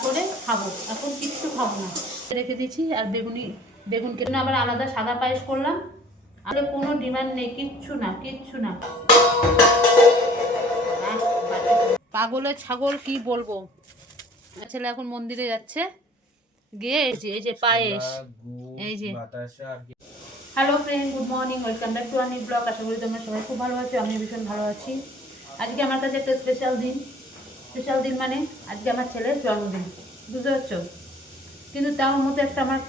তারপরে খাব। এখন কিচ্ছু খাব না। রেখে দিয়েছি, আর বেগুনি বেগুন কেটে আবার আলাদা সাদা পায়েস করলাম। আর কোনো ডিমান্ড নেই, কিচ্ছু না কিচ্ছু না। পাগলের ছাগল, কি বলব? ছেলে এখন মন্দিরে যাচ্ছে। গিয়ে এই যে পায়েস, এই যে। Hello friend good morning welcome back to আনি ব্লগ আশা করি তোমরা সবাই খুব ভালো আছো আমি ভীষণ ভালো আছি। আজকে আমার কাছে একটা স্পেশাল দিন। স্পেশাল দিন মানে আজকে আমার ছেলের জন্মদিন। বুঝতে পারছ? কিন্তু তার মধ্যে একটা আমার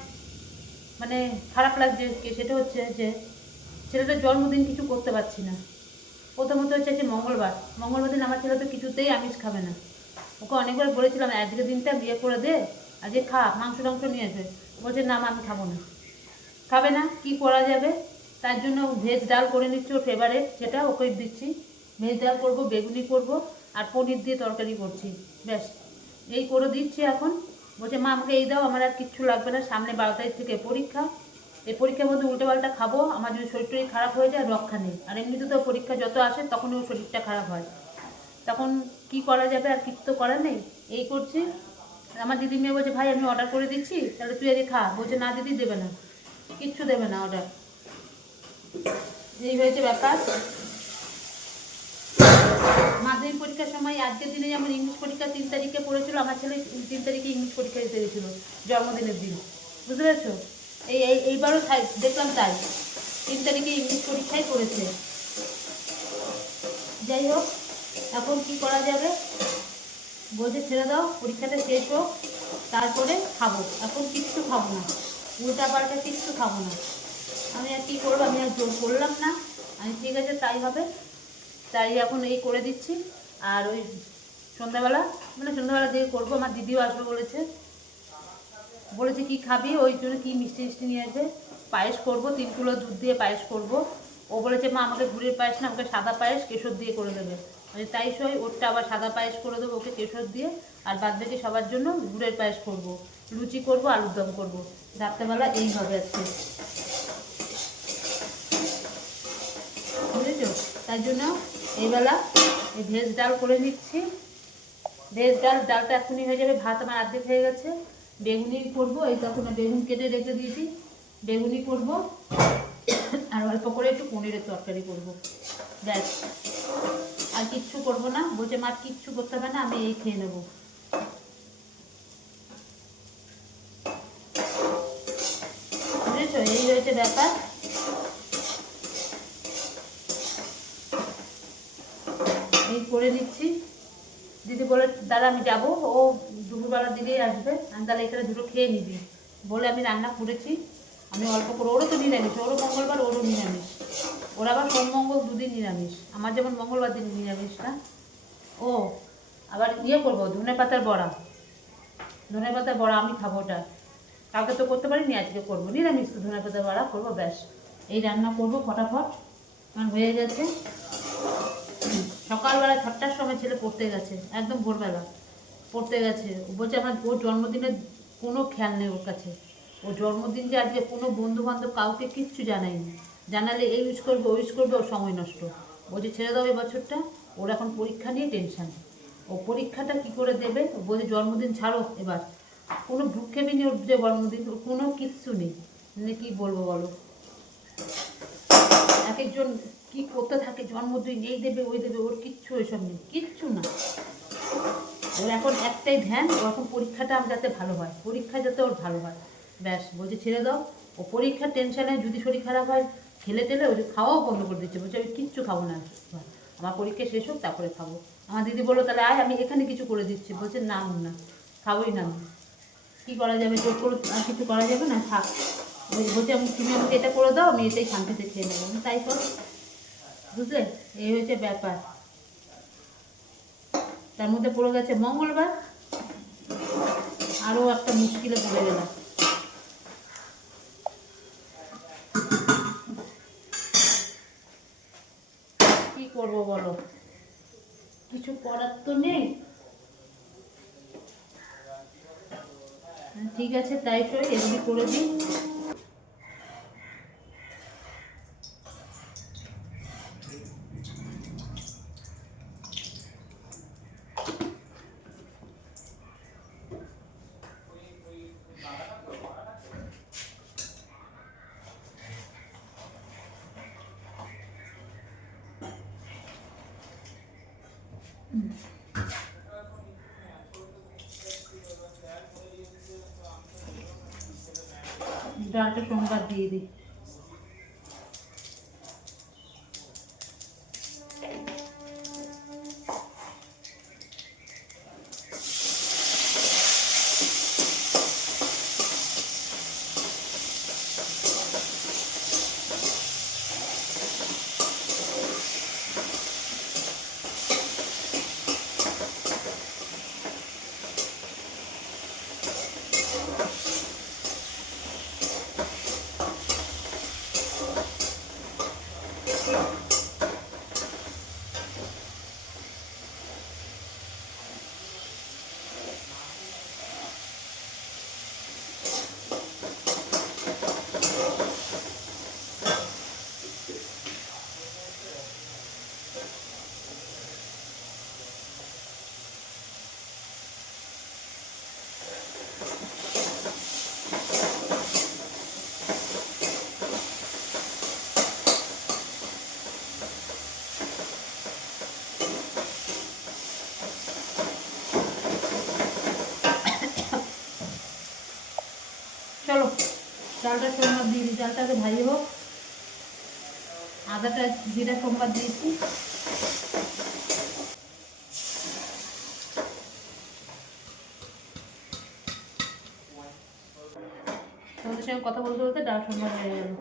মানে খারাপ লাগছে কি, সেটা হচ্ছে যে ছেলেটার জন্মদিন কিছু করতে পারছি না। প্রথমত হচ্ছে যে মঙ্গলবার। মঙ্গলবার দিন আমার ছেলে তো কিছুতেই আমিষ খাবে না। ওকে অনেকবার বলেছিলাম, আজকের দিনটা বিয়ে করে দে, আজকে খা, মাংস টাংস নিয়ে আসবে বলছে, না আমি খাব না। খাবে না, কি করা যাবে? তার জন্য ভেজ ডাল করে নিচ্ছি ওর ফেভারেট সেটা ওকে দিচ্ছি। ভেজ ডাল করব, বেগুনি করব আর পনির দিয়ে তরকারি করছি। ব্যাস। এই করে দিচ্ছি এখন। বলছে, মা, আমাকে এই দাও, আমার আর কিচ্ছু লাগবে না। সামনে বারো তারিখ থেকে পরীক্ষা। এই পরীক্ষার মধ্যে উল্টো পাল্টা খাব। আমার যদি শরীর টরীর খারাপ হয়ে যায়, রক্ষা নেই। আর এমনিতে তো পরীক্ষা যত আসে, তখনই ওর শরীরটা খারাপ হয়। তখন কি করা যাবে? আর কিছু তো করার নেই। এই করছি। আমার দিদি মেয়ে বলছে, ভাই, আমি অর্ডার করে দিচ্ছি। তাহলে তুই আগে খা। বলছে, না দিদি, দেবে না। কিচ্ছু দেবে না অর্ডার এই হয়েছে ব্যাপার। মাধ্যমিক পরীক্ষার সময় আজকের দিনে যেমন ইংলিশ পরীক্ষা তিন তারিখে পড়েছিল, আমার ছেলে তিন তারিখে ইংলিশ পরীক্ষা দিতে গেছিল জন্মদিনের দিন। বুঝতে পেরেছ? এই, এই- এইবারও দেখলাম তাই। তিন তারিখে ইংলিশ পরীক্ষাই করেছে যাই হোক, এখন কি করা যাবে? বোঝে ছেড়ে দাও, পরীক্ষাটা শেষ হোক, তারপরে খাব। এখন কিচ্ছু খাব না। উল্টা পাল্টা কিচ্ছু খাব না। আমি আর কী করব? আমি আর জোর করলাম না। আমি ঠিক আছে, তাই হবে। তাই এখন এই করে দিচ্ছি। আর ওই সন্ধ্যাবেলা মানে সন্ধ্যাবেলা দিয়ে করব, আমার দিদিও আসবে বলেছে। বলেছে কি খাবি? ওই জন্য কি মিষ্টি মিষ্টি নিয়ে আসবে? পায়েস করব, তিন কিলো দুধ দিয়ে পায়েস করব। ও বলেছে, মা, আমাকে গুড়ের পায়েস না, আমাকে সাদা পায়েস কেশর দিয়ে করে দেবে। আমি তাই সই, ওরটা আবার সাদা পায়েস করে দেবো, ওকে কেশর দিয়ে। আর বাদ বাকি সবার জন্য গুড়ের পায়েস করব। লুচি করব, আলুর দম করব। রাত্রেবেলা এই হবে আজকে। বুঝেছ? তাই জন্য এইবেলা এই ভেজ ডাল করে নিচ্ছি। ভেজ ডাল, ডালটা এখনই হয়ে যাবে। ভাত আমার আর্ধেক হয়ে গেছে। বেগুনি করব, এই তখন বেগুন কেটে রেখে দিয়েছি। বেগুনি করব। আর অল্প করে একটু পনিরের তরকারি করব। ব্যাস। আর কিচ্ছু করব না। বলছে মার কিচ্ছু করতে হবে না, আমি এই খেয়ে নেব বুঝেছ এই হয়েছে ব্যাপার এই করে দিচ্ছি দিদি বলে দাদা আমি যাব, ও দুপুরবেলা দিলেই আসবে। আমি তাহলে এখানে দুটো খেয়ে নিবি। বলে আমি রান্না করেছি। আমি অল্প করে, ওরও তো নিরামিষ, ওরও মঙ্গলবার, ওরও নিরামিষ। ওর আবার সোম, মঙ্গল দুদিন নিরামিষ। আমার যেমন মঙ্গলবার দিন নিরামিষ না। ও, আবার ইয়ে করব, ধনে পাতার বড়া। ধনে পাতার বড়া আমি খাব ওটা। কালকে তো করতে পারিনি, আজকে করব। নিরামিষ তো ধনে পাতার বড়া করব, ব্যাস। এই রান্না করব ফটাফট। আমার হয়ে গেছে। সকালবেলা ছটার সময় ছেলে পড়তে গেছে, একদম ভোরবেলা। পড়তে গেছে। ও বলছে, আমার ওর জন্মদিনের কোনো খেয়াল নেই ওর কাছে। ও জন্মদিন যে আজকে কোনো বন্ধু বান্ধব কাউকে কিচ্ছু জানায়নি। জানালে এই ইউজ করবে, ওই ইউজ করবে, ওর সময় নষ্ট। বলছে, ছেড়ে দাও এই বছরটা। ওর এখন পরীক্ষা নিয়ে টেনশন ও পরীক্ষাটা কি করে দেবে? ও বলছে, জন্মদিন ছাড়ো এবার। কোনো ভ্রুক্ষেপই নেই ওর যে জন্মদিন, ওর কোনো কিচ্ছু নেই। মানে কি বলব বলো? এক একজন কি করতে থাকে, জন্মদিন এই দেবে, ওই দেবে, ওর কিচ্ছু এসব নেই। কিচ্ছু না। ওর এখন একটাই ধ্যান এখন পরীক্ষাটা যাতে ভালো হয়। পরীক্ষা যাতে ওর ভালো হয়। ব্যাস, বলছে ছেড়ে দাও। ও পরীক্ষার টেনশনে যদি শরীর খারাপ হয়, খেলে টেলে ওই খাওয়াও বন্ধ করে দিচ্ছে। বলছে, আমি কিচ্ছু খাব না। আমার পরীক্ষা শেষ হোক, তারপরে খাব। আমার দিদি বলল, তাহলে আয়, আমি এখানে কিছু করে দিচ্ছি। বলছে, না না খাবোই না। কী করা যাবে? জোর করে কিছু করা যাবে না? থাক। বলছে আমি তুমি আমাকে এটা করে দাও, আমি এটাই শান্তিতে খেয়ে নেব। তাই কর। বুঝলে? এই হয়েছে ব্যাপার। তার মধ্যে পড়ে গেছে মঙ্গলবার। আরও একটা মুশকিলে পড়ে গেলাম। কি করব বলো? কিছু করার তো নেই। ঠিক আছে, তাই সই এগুলি করে দিই। ডালটা সোমবার দিয়ে দিই চলো ডালটা সোমবার দিয়ে দিই ডালটাকে ভাই হোক। আদাটা জিরা সোমবার দিয়েছি। তোমাদের সঙ্গে কথা বলতে বলতে ডাল সোমবার হয়ে গেল।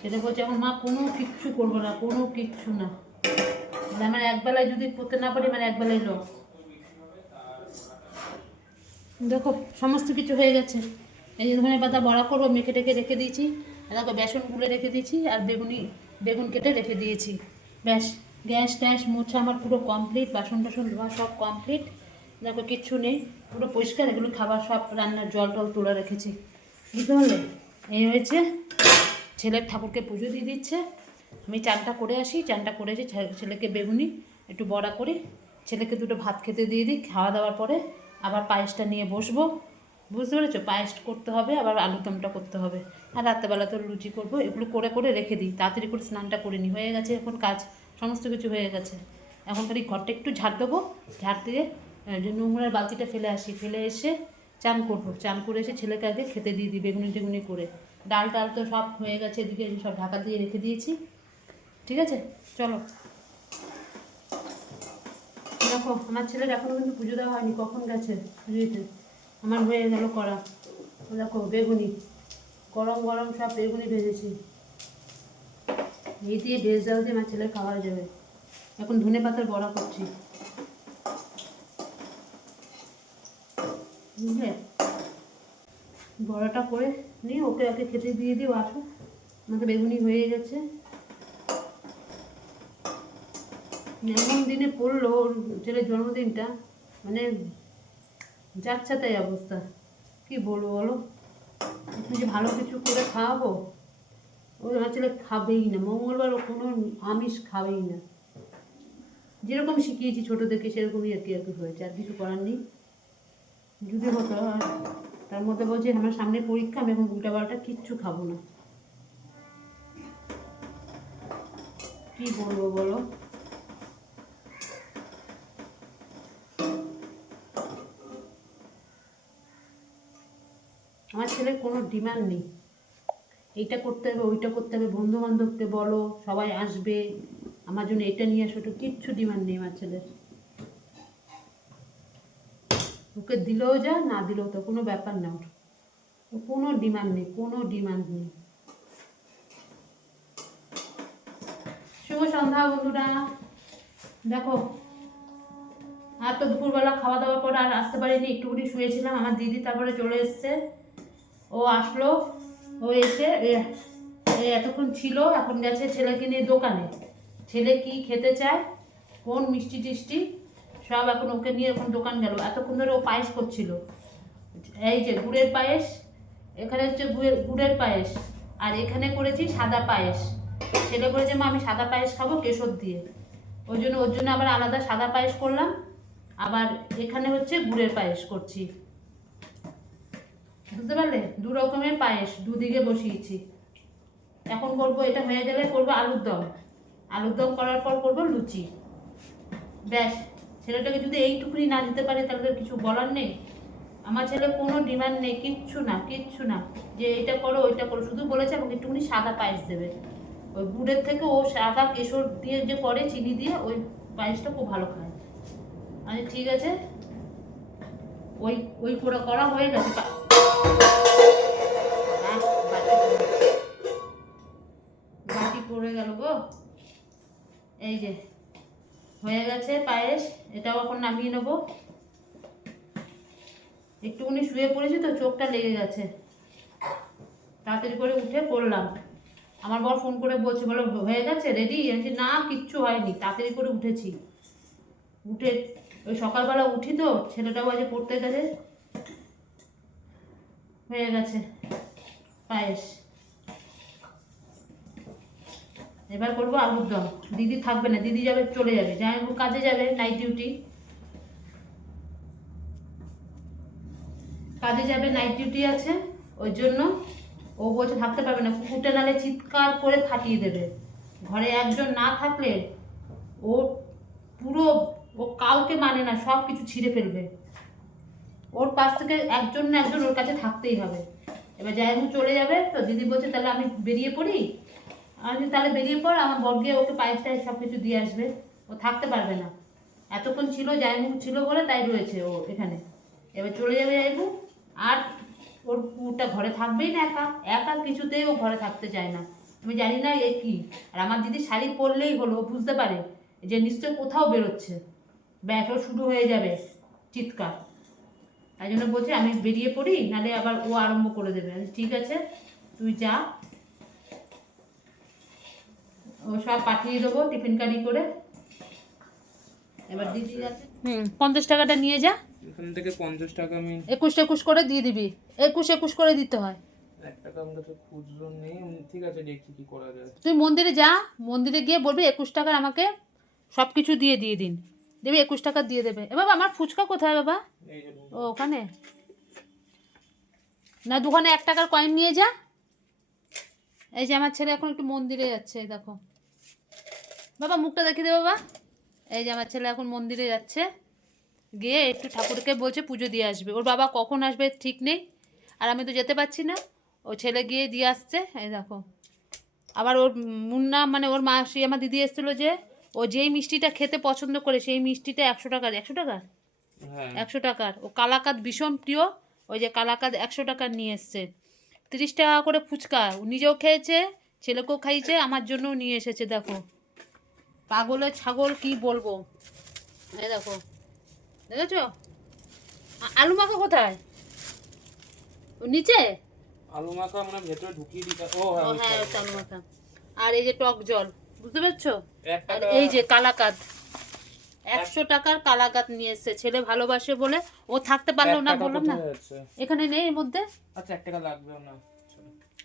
সেটা বলছে, আমার মা কোনো কিচ্ছু করব না, কোনো কিচ্ছু না। মানে আমার একবেলায় যদি করতে না পারি মানে একবেলায় লস দেখো, সমস্ত কিছু হয়ে গেছে। এই যে ধনে পাতা বড়া করব, মেখে টেখে রেখে দিয়েছি। দেখো, বেসন গুলে রেখে দিয়েছি আর বেগুনি, বেগুন কেটে রেখে দিয়েছি। ব্যাস, গ্যাস ট্যাস মোছা আমার পুরো কমপ্লিট বাসন টাসন ধোয়া সব কমপ্লিট দেখো, কিচ্ছু নেই, পুরো পরিষ্কার। এগুলো খাবার সব রান্নার জল টল তুলে রেখেছি। বুঝতে পারলে? এই হয়েছে, ছেলের ঠাকুরকে পুজো দিয়ে দিচ্ছে। আমি চানটা করে আসি, চানটা করে এসে ছেলেকে বেগুনি, একটু বড়া করি, ছেলেকে দুটো ভাত খেতে দিয়ে দিই, খাওয়া দাওয়ার পরে আবার পায়েসটা নিয়ে বসবো। বুঝতে পেরেছ? পায়েস করতে হবে, আবার আলুদমটা করতে হবে। আর রাত্রেবেলা তো লুচি করব, এগুলো করে করে রেখে দিই। তাড়াতাড়ি করে স্নানটা করে নিই হয়ে গেছে এখন কাজ, সমস্ত কিছু হয়ে গেছে। এখন খালি ঘরটা একটু ঝাড় দেবো, ঝাড় দিয়ে যে নোংরার বালতিটা ফেলে আসি, ফেলে এসে চান করব। চান করে এসে ছেলেকে আগে খেতে দিয়ে দিই, বেগুনি টেগুনি করে। ডাল টাল তো সব হয়ে গেছে, এদিকে সব ঢাকা দিয়ে রেখে দিয়েছি। ঠিক আছে? চলো। দেখো, আমার ছেলের এখনও কিন্তু পুজো দেওয়া হয়নি। কখন গেছে পুজো দিতে আমার হয়ে গেল করা দেখো, বেগুনি। গরম গরম সব বেগুনি ভেজেছি। এই দিয়ে ভেজ ডাল দিয়ে আমার ছেলের খাওয়া যাবে এখন ধনে পাতার বড়া করছি। বুঝলে? বড়াটা করে নিয়ে ওকে ওকে খেতে দিয়ে দিও, আসো। আমাকে বেগুনি হয়ে গেছে। এমন দিনে পড়ল ওর ছেলের জন্মদিনটা মানে যাচ্ছে তাই অবস্থা? কি বলব বলো? আপনি যে ভালো কিছু করে খাওয়াবো ওই আমার ছেলে খাবেই না। মঙ্গলবার ও কোনো আমিষ খাবেই না। যেরকম শিখিয়েছি ছোটো থেকে, সেরকমই আর কি আর কি হয়েছে। আর কিছু করার নেই। যদি হতো তার মধ্যে বলছে, আমার সামনে পরীক্ষা, আমি এখন উল্টা পাল্টা কিচ্ছু খাব না। কি বলব বলো? আমার ছেলের কোনো ডিমান্ড নেই। এইটা করতে হবে, ওইটা করতে হবে বন্ধু বান্ধবকে বলো, সবাই আসবে, আমার জন্য এটা নিয়ে আসো তো কিচ্ছু ডিমান্ড নেই আমার ছেলের। ওকে দিলেও যা, না দিলেও তো, কোনো ব্যাপার না ওর। কোনো ডিমান্ড নেই, কোনো ডিমান্ড নেই। শুভ সন্ধ্যা বন্ধুরা। দেখো, আর তো দুপুরবেলা খাওয়া দাওয়ার পর আর আসতে পারিনি, একটুখানি শুয়েছিলাম, আমার দিদি তারপরে চলে এসছে। ও আসলো, ও এসে এতক্ষণ ছিল এখন গেছে ছেলেকে নিয়ে দোকানে। ছেলে কি খেতে চায়, কোন মিষ্টি টিষ্টি, সব এখন ওকে নিয়ে এখন দোকান গেল। এতক্ষণ ধরে ও পায়েস করছিল। এই যে গুড়ের পায়েস, এখানে হচ্ছে গুড়ের গুড়ের পায়েস, আর এখানে করেছি সাদা পায়েস। ছেলে বলেছে, মা, আমি সাদা পায়েস খাব কেশর দিয়ে। ওই জন্য, ওর জন্য আবার আলাদা সাদা পায়েস করলাম। আবার এখানে হচ্ছে গুড়ের পায়েস করছি। বুঝতে পারলে? দু রকমের পায়েস, দুদিকে বসিয়েছি। এখন করব এটা হয়ে গেলে করব আলুর দম। আলুর দম করার পর করব লুচি। ব্যাস, ছেলেটাকে যদি এইটুকুনি না দিতে পারে, তাহলে তো কিছু বলার নেই। আমার ছেলে কোনো ডিমান্ড নেই, কিচ্ছু না কিচ্ছু না। যে এটা করো, ওইটা করো। শুধু বলেছে আমাকে একটুখানি সাদা পায়েস দেবে। ওই গুড়ের থেকে ও সাদা কেশর দিয়ে যে করে, চিনি দিয়ে, ওই পায়েসটা খুব ভালো খায়। আচ্ছা ঠিক আছে। ওই ওই করে করা হয়ে গেছে। পড়ে- গেল গো। এই যে, হয়ে গেছে পায়েস, এটাও এখন নামিয়ে একটুখানি শুয়ে তো, চোখটা লেগে গেছে। তাড়াতাড়ি করে উঠে আমার বর ফোন করে বলছে, বলো, হয়ে গেছে? রেডি আমি না, কিচ্ছু হয়নি। তাড়াতাড়ি করে উঠেছি। উঠে, ওই সকালবেলা উঠি তো, ছেলেটাও আজ পড়তে গেছে। হয়ে গেছে। পায়েস। এবার করব আলুর দম। দিদি থাকবে না, দিদি যাবে, চলে যাবে। জামাইবাবু কাজে যাবে নাইট ডিউটি কাজে যাবে নাইট ডিউটি আছে। ওই জন্য ও বলছে থাকতে পারবে না। কুকুরটা নালে চিৎকার করে ফাটিয়ে দেবে। ঘরে একজন না থাকলে ও পুরো, ও কাউকে মানে না সব কিছু ছিঁড়ে ফেলবে। ওর পাশ থেকে একজন না একজন ওর কাছে থাকতেই হবে। এবার যাই জায়গু চলে যাবে, তো দিদি বলছে, তাহলে আমি বেরিয়ে পড়ি? আমি তাহলে বেরিয়ে পড়, আমার বর ওকে পাইপ টাইপ সব কিছু দিয়ে আসবে। ও থাকতে পারবে না। এতক্ষণ ছিল জায়গু ছিল বলে তাই রয়েছে ও এখানে। এবার চলে যাবে জায়গু আর ওর কুকুরটা ঘরে থাকবেই না একা। একা কিছুতেই ও ঘরে থাকতে চায় না। আমি জানি না এ কী। আর আমার দিদি শাড়ি পরলেই হলো, ও বুঝতে পারে যে নিশ্চয় কোথাও বেরোচ্ছে। ব্যাসও শুরু হয়ে যাবে চিৎকার। তাই জন্য বলছে আমি বেরিয়ে পড়ি নাহলে আবার ও আরম্ভ করে দেবে। ঠিক আছে? তুই যা। ও সব পাঠিয়ে দেবো টিফিন কারি করে। এবার দিদি যাচ্ছে। হুম পঞ্চাশ টাকাটা নিয়ে যা। এখান থেকে পঞ্চাশ টাকা আমি একুশ একুশ করে দিয়ে দিবি। একুশ একুশ করে দিতে হয়। তুই মন্দিরে যা। মন্দিরে গিয়ে বলবি একুশ টাকার আমাকে সব কিছু দিয়ে দিয়ে দিন। দেবে একুশ টাকা দিয়ে দেবে। এ বাবা, আমার ফুচকা কোথায় বাবা? ও, ওখানে। না দুখানে এক টাকার কয়েন নিয়ে যা। এই যে আমার ছেলে এখন একটু মন্দিরে যাচ্ছে, দেখো। বাবা, মুখটা দেখিয়ে দে বাবা। এই যে আমার ছেলে এখন মন্দিরে যাচ্ছে। গিয়ে একটু ঠাকুরকে বলছে পুজো দিয়ে আসবে। ওর বাবা কখন আসবে ঠিক নেই। আর আমি তো যেতে পারছি না। ও ছেলে গিয়ে দিয়ে আসছে। এই দেখো। আবার ওর মুন্না মানে ওর মাসি, আমার দিদি এসেছিল যে ও যেই মিষ্টিটা খেতে পছন্দ করে সেই মিষ্টিটা একশো টাকার একশো টাকার? হ্যাঁ। একশো টাকার। ও কালাকাদ ভীষণ প্রিয় ওই যে কালাকাদ একশো টাকার নিয়ে এসছে। তিরিশ টাকা করে ফুচকা ও নিজেও খেয়েছে ছেলেকেও খাইছে আমার জন্যও নিয়ে এসেছে দেখো। পাগলের ছাগল কি বলব? এই দেখো। দেখেছ? আলু মাখা কোথায়? ও নিচে? আলু মাখা মানে ভেতরে ঢুকিয়ে দিতে ও হ্যাঁ হ্যাঁ আলু মাখা। আর এই যে টক জল। বুঝতে পারছ? এই যে কালাকাদ। একশো টাকার কালাকাদ নিয়ে এসছে। ছেলে ভালোবাসে বলে। ও থাকতে পারল না বললাম না। এখানে নেই এর মধ্যে? আচ্ছা এক টাকা লাগবে না।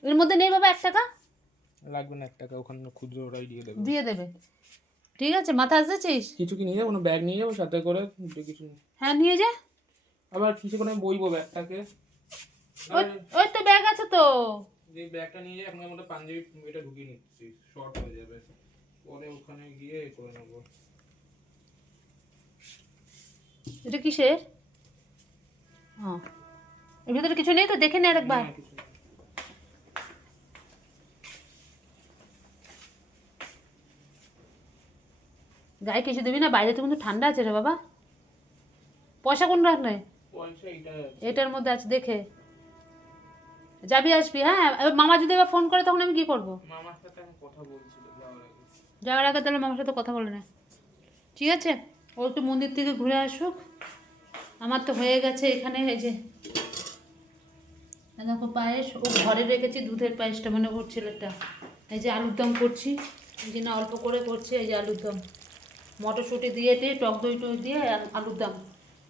এর মধ্যে নেই বাবা এক টাকা? লাগবে না এক টাকা ওখানে খুচরো ওরাই দিয়ে দেবে। দিয়ে দেবে। ঠিক আছে মাথা আসতেছিস? কিছু কি নিয়ে যাব? কোনো ব্যাগ নিয়ে যাব সাথে করে? কিছু হ্যাঁ নিয়ে যা। আবার কিছু করে বইবো ব্যাগটাকে। ওই তো ব্যাগ আছে তো। যে ব্যাগটা নিয়ে এখন আমার পাঞ্জাবি এটা ঢুকিয়ে নিচ্ছি। শর্ট হয়ে যাবে। পরে ওখানে গিয়ে করে নেব। এটা কিসের? হ্যাঁ এর ভিতরে কিছু নেই তো? দেখে নে আরেকবার। গায়ে কিছু দিবি না? বাইরে তো কিন্তু ঠান্ডা আছে রে বাবা। পয়সা কোন রাখ এইটা এটার মধ্যে আছে দেখে। যাবি আসবি হ্যাঁ? মামা যদি এবার ফোন করে তখন আমি কি করব? মামার সাথে আমি কথা বলছিল যাওয়ার আগে তাহলে মামার সাথে কথা বলে না। ঠিক আছে? ও একটু মন্দির থেকে ঘুরে আসুক। আমার তো হয়ে গেছে এখানে, এই যে। দেখো পায়েস, ও ঘরে রেখেছি দুধের পায়েসটা মানে ওর ছেলেটা এই যে আলুর দম করছি। এই যে না, অল্প করে করছি, এই যে আলুর দম। মটরশুঁটি দিয়ে দিয়ে টক দই টই দিয়ে আলুর দম।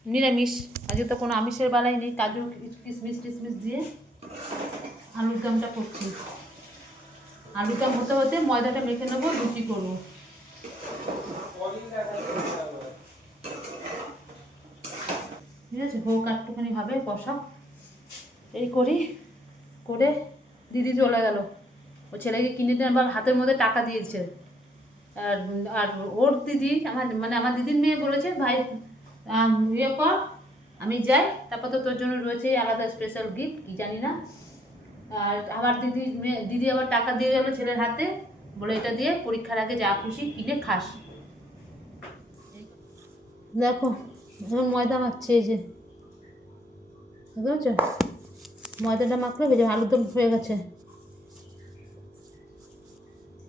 নিরামিষ। আজকে তো কোনো আমিষের বেলায় নেই কাজু কিশমিশ টিশমিশ দিয়ে আলুর দমটা করছি। দম হতে হতে ময়দাটা মেখে নেব, রুটি করব। ঠিক আছে? হোক, একটুখানি হবে কষাও এই করি, করে দিদি চলে গেল। ও ছেলেকে কিনে আবার হাতের মধ্যে টাকা দিয়েছে। আর আর ওর দিদি, আমার মানে আমার দিদির মেয়ে বলেছে, ভাই ইয়ে কর, আমি যাই, তারপর তো তোর জন্য রয়েছে আলাদা স্পেশাল গিফট কি জানি না? আর আমার দিদি দিদি আবার টাকা দিয়ে গেলো ছেলের হাতে, বলে এটা দিয়ে পরীক্ষার আগে যা খুশি কিনে খাস। দেখো, এখন ময়দা মাখছে এই যে। বুঝতে ময়দাটা মাখলে বেজে ভেজে আলুদম হয়ে গেছে।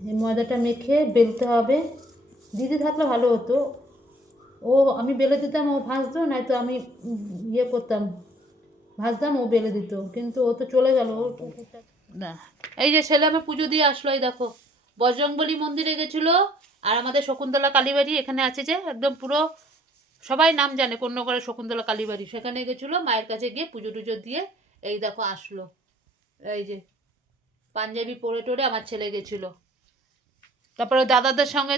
এই ময়দাটা মেখে বেলতে হবে। দিদি থাকলে ভালো হতো। ও, আমি বেলে দিতাম, ও ভাজতো নয়তো আমি ইয়ে করতাম। ভাজতাম ও বেলে দিত, কিন্তু ও তো চলে গেল। না, এই যে ছেলে আমার পুজো দিয়ে আসলো, এই দেখো। বজরংবলী মন্দিরে গেছিল, আর আমাদের শকুন্তলা কালীবাড়ি এখানে আছে যে, একদম পুরো সবাই নাম জানে কন্যগড়ের শকুন্তলা কালীবাড়ি। সেখানে গেছিল, মায়ের কাছে গিয়ে পুজো টুজো দিয়ে, এই দেখো আসলো। এই যে, পাঞ্জাবি পরে টরে আমার ছেলে গেছিল। তারপরে দাদাদের সঙ্গে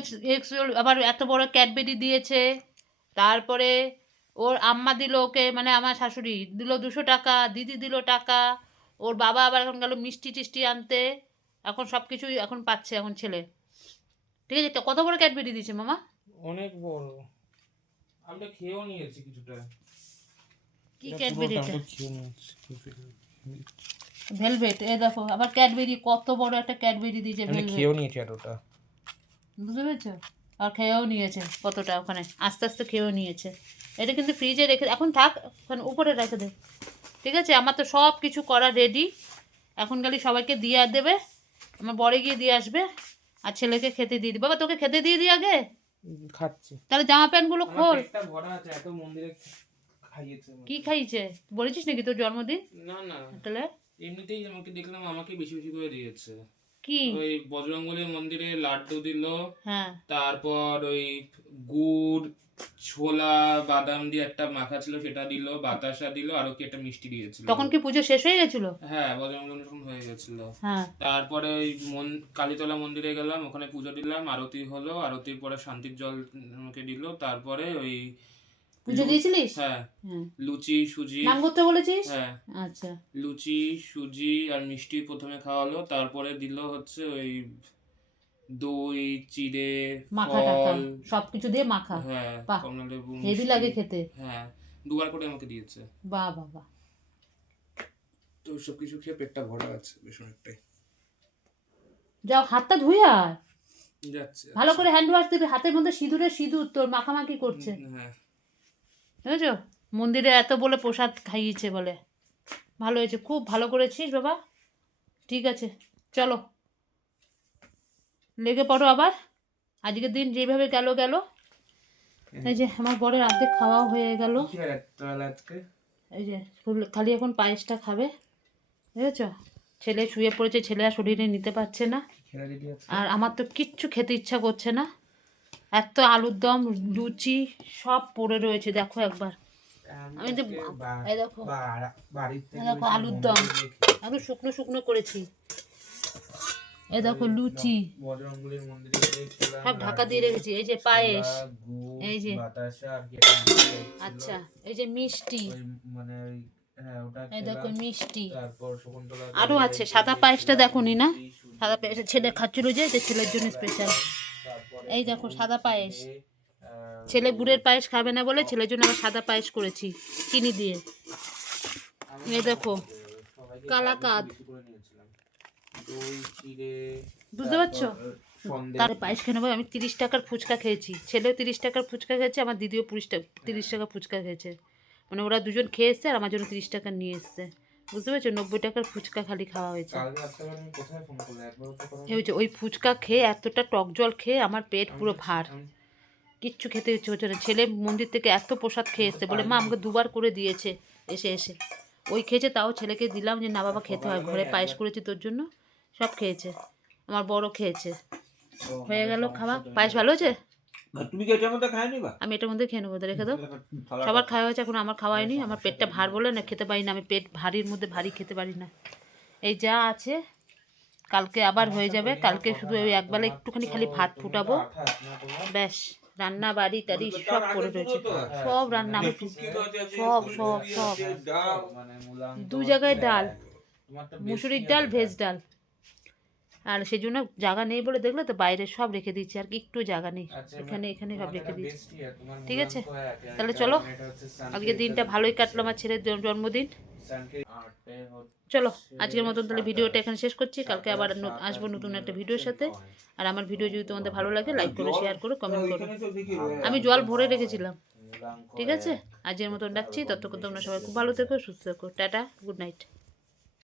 আবার এত বড় ক্যাডবেরি দিয়েছে, তারপরে ওর আম্মা দিল ওকে মানে আমার শাশুড়ি দিল দুশো টাকা দিদি দিল টাকা ওর বাবা আবার এখন গেল মিষ্টি টিষ্টি আনতে এখন সব কিছুই এখন পাচ্ছে এখন ছেলে। ঠিক আছে কত বড় ক্যাডবেরি দিয়েছে মামা? অনেক বড়। আমরা খেয়েও নিয়েছি কিছুটা। কি ক্যাডবেরি এটা? ভেলভেট এ দেখো আবার ক্যাডবেরি কত বড় একটা ক্যাডবেরি দিয়েছে ভেলভেট। খেয়েও নিয়েছি এতটা বুঝতে পেরেছ? আর খেয়েও নিয়েছে কতটা ওখানে। আস্তে আস্তে খেয়েও নিয়েছে। এটা কিন্তু ফ্রিজে রেখে এখন থাক ওখানে উপরে রেখে দে। ঠিক আছে? আমার তো সব কিছু করা রেডি এখন খালি সবাইকে দিয়ে দেবে। আমার বরে গিয়ে দিয়ে আসবে আর ছেলেকে খেতে দিয়ে দিবে। বাবা তোকে খেতে দিয়ে দিই আগে? খাচ্ছি। তাহলে জামা প্যান্টগুলো খোল। কি খাইছে? বলেছিস নাকি তোর জন্মদিন? না না। তাহলে? এমনিতেই আমাকে দেখলাম আমাকে বেশি বেশি করে দিয়েছে। কি? ওই বজরঙ্গলী মন্দিরে লাড্ডু দিল। হ্যাঁ। তারপর ওই গুড় ছোলা বাদাম দিয়ে একটা মাখা ছিল সেটা দিল বাতাসা দিল আর কি একটা মিষ্টি দিয়েছিল। তখন কি পুজো শেষ হয়ে গেছিল? হ্যাঁ বজরঙ্গলী তখন হয়ে গেছিল। হ্যাঁ। তারপরে ওই মন কালীতলা মন্দিরে গেলাম ওখানে পুজো দিলাম আরতি হলো আরতির পরে শান্তির জল আমাকে দিল তারপরে ওই পুজো দিয়েছিলিস? হ্যাঁ। হ্যাঁ। লুচি সুজি। নাম করতে বলেছিস? হ্যাঁ। আচ্ছা। লুচি সুজি আর মিষ্টি প্রথমে খাওয়ালো তারপরে দিল হচ্ছে ওই দই চিড়ে মাখা টাখা ফল। সব কিছু দিয়ে মাখা। হ্যাঁ কমলা লেবু হেভি লাগে খেতে। হ্যাঁ। দুবার করে আমাকে দিয়েছে। বাহ বাহ বাহ। তো সব কিছু খেয়ে পেটটা ভরা আছে বেশ অনেকটাই যাও হাতটা ধুয়ে আয়। যাচ্ছে ভালো করে হ্যান্ড ওয়াশ দিবি। হাতের মধ্যে সিঁদুরে সিঁদুর তোর মাখামাখি করছে। হ্যাঁ। বুঝেছ মন্দিরে এত বলে প্রসাদ খাইয়েছে বলে। ভালো হয়েছে। খুব ভালো করেছিস বাবা। ঠিক আছে চলো। লেগে পড়ো আবার। আজকের দিন যেভাবে গেল গেল। এই যে আমার বরের অর্ধেক খাওয়াও হয়ে গেল। এই যে খালি এখন পায়েসটা খাবে। বুঝেছ? ছেলে শুয়ে পড়েছে ছেলে আর শরীরে নিতে পারছে না। আর আমার তো কিচ্ছু খেতে ইচ্ছা করছে না। এত আলুর দম লুচি সব পড়ে রয়েছে দেখো একবার। আমি তো এই দেখো। দেখো আলুর দম। আলু শুকনো শুকনো করেছি। এই দেখো লুচি। সব ঢাকা দিয়ে রেখেছি। এই যে পায়েস এই যে। আচ্ছা এই যে মিষ্টি। মানে হ্যাঁ এই দেখো মিষ্টি। আরও আছে সাদা পায়েসটা দেখোনি না সাদা পায়েসটা ছেলে খাচ্ছিল যে ছেলের জন্য স্পেশাল এই দেখো সাদা পায়েস। ছেলে গুড়ের পায়েস খাবে না বলে ছেলের জন্য আবার সাদা পায়েস করেছি চিনি দিয়ে। এই দেখো কালাকাদ বুঝতে পারছ? তার পায়েস খেয়ে নেব। আমি তিরিশ টাকার ফুচকা খেয়েছি। ছেলেও তিরিশ টাকার ফুচকা খেয়েছে আমার দিদিও তিরিশ টাকা তিরিশ টাকা ফুচকা খেয়েছে। মানে ওরা দুজন খেয়ে এসছে আর আমার জন্য তিরিশ টাকা নিয়ে এসছে। বুঝতে পেরেছ? নব্বই টাকার ফুচকা খালি খাওয়া হয়েছে। হচ্ছে ওই ফুচকা খেয়ে এতটা টক জল খেয়ে আমার পেট পুরো ভার। কিচ্ছু খেতে ইচ্ছে হচ্ছে না। ছেলে মন্দির থেকে এত প্রসাদ খেয়ে এসছে। বলে মা আমাকে দুবার করে দিয়েছে। এসে এসে। ওই খেয়েছে তাও ছেলেকে দিলাম যে না বাবা খেতে হয়। ঘরে পায়েস করেছি তোর জন্য। সব খেয়েছে। আমার বড় খেয়েছে। হয়ে গেল খাওয়া। পায়েস ভালো হয়েছে? তুমি কি এটার মধ্যে খায়নি বা? আমি এটার মধ্যে খেয়ে নেব রেখে দাও। সবার খাওয়া হয়েছে এখন আমার খাওয়া হয়নি আমার পেটটা ভার বলে না খেতে পারি না আমি পেট ভারীর মধ্যে ভারী খেতে পারি না। এই যা আছে কালকে আবার হয়ে যাবে কালকে শুধু ওই একবেলা একটুখানি খালি ভাত ফুটাবো? ব্যাস রান্না বাড়ি টাড়ি সব করে রয়েছে। সব রান্না সব, সব, সব। মানে দু জায়গায় ডাল। মুসুরির ডাল ভেজ ডাল। আর সেই জন্য জায়গা নেই বলে দেখলে তো বাইরে সব রেখে দিচ্ছি আর কি একটু জায়গা নেই। আচ্ছা, এখানে এখানে সব রেখে দিচ্ছি ঠিক আছে? তাহলে চলো, আজকে দিনটা ভালোই কাটলো আমার ছেলের জন্মদিন। চলো আজকের মতন তাহলে ভিডিওটা এখানে শেষ করছি। কালকে আবার আসব নতুন একটা ভিডিওর সাথে। আর আমার ভিডিও যদি তোমাদের ভালো লাগে লাইক করো শেয়ার করো কমেন্ট করো। আমি জল ভরে রেখেছিলাম। ঠিক আছে? আজকের মতন ডাকছি ততক্ষণ তোমরা সবাই খুব ভালো থেকো সুস্থ থেকো। Tata good night